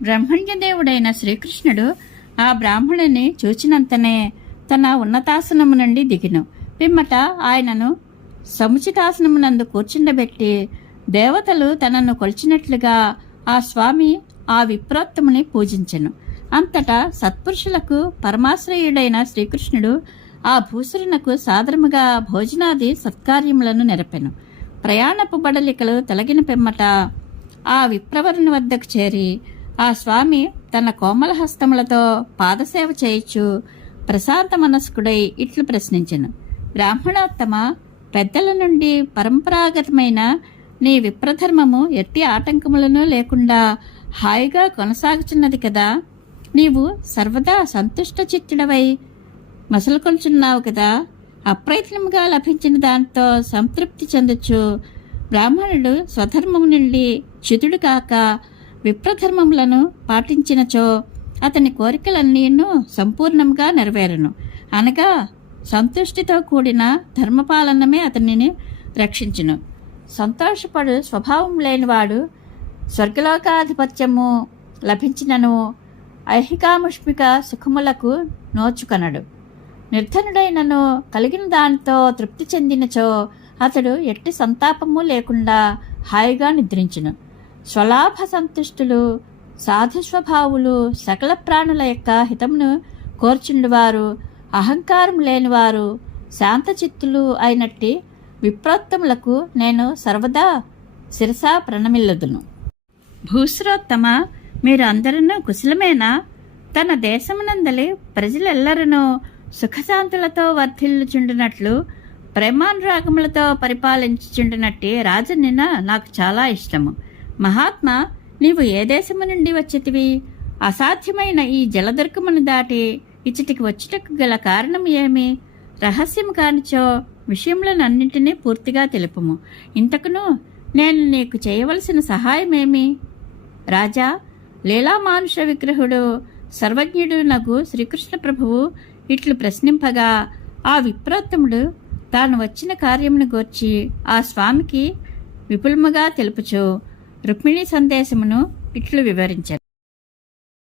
బ్రహ్మణ్యదేవుడైన శ్రీకృష్ణుడు ఆ బ్రాహ్మణుని చూచినంతనే తన ఉన్నతాసనము నుండి దిగిను. పిమ్మట ఆయనను సముచితాసనమునందు కూర్చుండబెట్టి దేవతలు తనను కొలిచినట్లుగా ఆ స్వామి ఆ విప్రోత్తముని పూజించెను. అంతటా సత్పురుషులకు పరమాశ్రయుడైన శ్రీకృష్ణుడు ఆ భూసురునకు సాదరముగా భోజనాది సత్కార్యములను నెరపెను. ప్రయాణపు బడలికలు తొలగిన పిమ్మట ఆ విప్రవరుని వద్దకు చేరి ఆ స్వామి తన కోమల హస్తములతో పాదసేవ చేయుచు ప్రశాంత మనస్కుడై ఇట్లు ప్రశ్నించెను. బ్రాహ్మణోత్తమ, పెద్దల నుండి పరంపరాగతమైన నీ విప్రధర్మము ఎట్టి ఆటంకములను లేకుండా హాయిగా కొనసాగుచున్నది కదా. నీవు సర్వదా సంతుష్ట చిత్తుడవై మసలుకొంచున్నావు కదా. అప్రయత్నముగా లభించిన దాంతో సంతృప్తి చెందొచ్చు. బ్రాహ్మణుడు స్వధర్మము నుండి చ్యుతుడు కాక విప్రధర్మములను పాటించినచో అతని కోరికలన్నీను సంపూర్ణంగా నెరవేరును. అనగా సంతుష్టితో కూడిన ధర్మపాలనమే అతనిని రక్షించును. సంతోషపడు స్వభావం లేనివాడు స్వర్గలోకాధిపత్యము లభించినను ఐహికాముష్మిక సుఖములకు నోచుకొనడు. నిర్ధనుడైనను కలిగిన దానితో తృప్తి చెందినచో అతడు ఎట్టి సంతాపము లేకుండా హాయిగా నిద్రించును. స్వలాభ సంతుష్టులు, సాధుస్వభావులు, సకల ప్రాణుల యొక్క హితమును కోర్చుండువారు, అహంకారం లేనివారు, శాంతచిత్తులు అయినట్టి విప్రోత్తములకు నేను సర్వదా శిరసా ప్రణమిల్లుదును. భూసురోత్తమ, మీరు అందరూ కుశలమేనా? తన దేశమునందలి ప్రజలెల్లరూ సుఖశాంతులతో వర్ధిల్లుచుండినట్లు ప్రేమానురాగములతో పరిపాలించుచుండినట్టి రాజనిన నాకు చాలా ఇష్టము. మహాత్మా, నీవు ఏ దేశము నుండి వచ్చితివి? అసాధ్యమైన ఈ జలదుర్గమును దాటి ఇచ్చటికి వచ్చుటకు గల కారణం ఏమి? రహస్యము కానిచో విషయములనన్నింటినీ పూర్తిగా తెలుపుము. ఇంతకును నేను నీకు చేయవలసిన సహాయమేమి? రాజా, లీలామానుష విగ్రహుడు సర్వజ్ఞుడు నగు శ్రీకృష్ణ ప్రభువు ఇట్లు ప్రశ్నింపగా ఆ విప్రోత్తముడు తాను వచ్చిన కార్యమును గూర్చి ఆ స్వామికి విపులముగా తెలుపుచు రుక్మిణీ సందేశమును ఇట్లు వివరించారు.